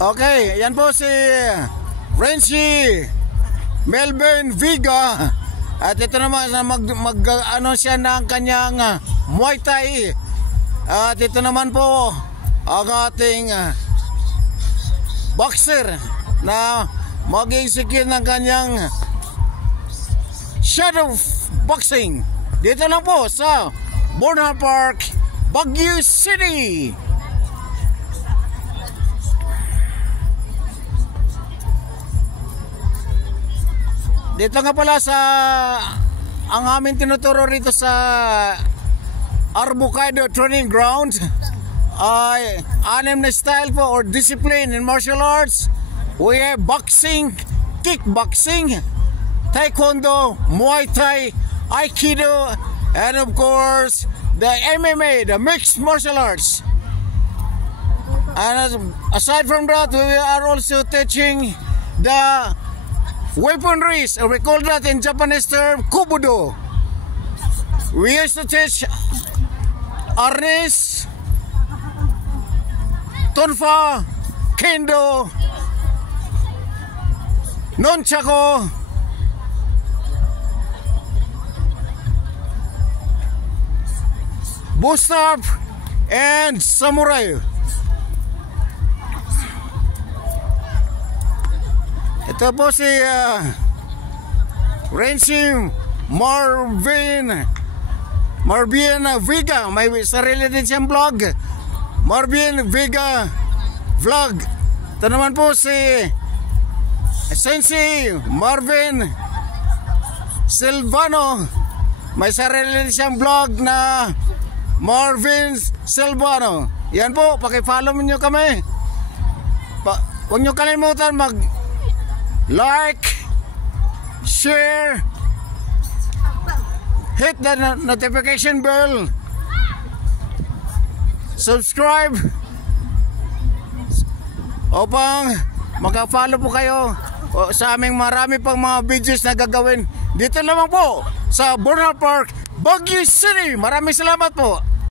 Okay, yan po si Renzi Melvin Viga. At ito naman ano siya ng kanyang Muay Thai. At ito naman po ang ating boxer na mag-execute ng kanyang shadow boxing. Dito lang po sa Burnham Park, Baguio City. Dito nga pala sa ang aming tinuturo rito sa Arbukaido Training Ground ay anim na style po or discipline in martial arts. We have boxing, kickboxing, taekwondo, muay thai, aikido, and of course the MMA, the mixed martial arts. And aside from that, we are also teaching the weaponries, or we call that in Japanese term kobudo. We used to teach arnis, tonfa, kendo, nunchaku, bustap, and samurai. Ito po si Renzi Marvin Viga. May sarili din siyang vlog, Marvin Viga Vlog. Ito naman po si Sensei Marvin Silvano. May sarili din siyang vlog na Marvin Silvano. Yan po, pakifollow nyo kami. Huwag nyo kalimutan like, share, hit the notification bell, subscribe upang maka-follow po kayo sa aming marami pang mga videos na gagawin dito naman po sa Burnham Park, Baguio City. Maraming salamat po.